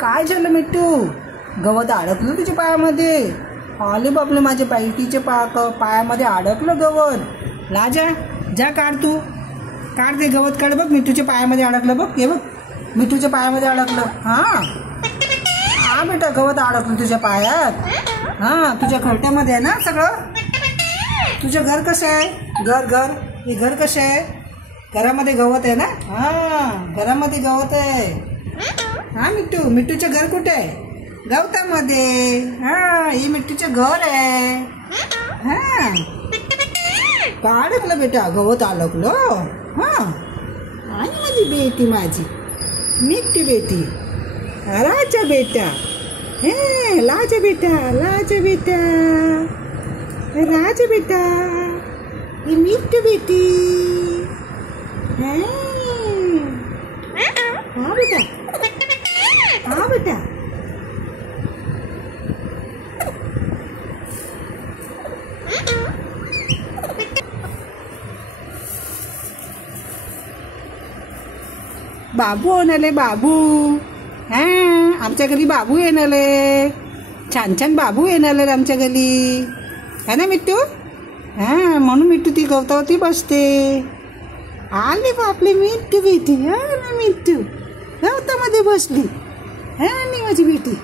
काय झालं मिट्टू? गवत अडकलं तुझ्या पायामध्ये? आले बापले, माझ्या बाईटीच्या पायामध्ये अडकलं गवत. लाजा, जा काढ, तू काढ ते गवत, काढ. बघ मिट्टूच्या पायामध्ये अडकलं, बघ हे बघ, मिट्टूच्या पायामध्ये अडकलं. हा बेटा, गवत अडकलं तुझ्या पायात. तुझ्या खलट्यामध्ये आहे ना सगळं. तुझं घर कसं आहे? घर हे घर कसं आहे? घरामध्ये गवत आहे ना? घरामध्ये गवत आहे. मिट्टूचं घर कुठे आहे? गवतामध्ये. हे मिट्टूचं घर आहे. का अडकलं बेटा? गवत अडकलं. आणि माझी बेटी, माझी मिट्टू बेटी, राजा बेटा, लाजा बेटा, राजा बेटा, राजा बेटा, ही मिट्टू बेटी. बेटा, बेटा. बाबू येणाले, बाबू. आमच्या घरी बाबू येणाले. छान छान बाबू येणाले आमच्या घरी, है ना मिट्टू? म्हणून मिट्टू ती गवतावरती बसते. आले बापले मिट्टू बेटी. मिट्टू गवतामध्ये बसली. आणि माझी बेटी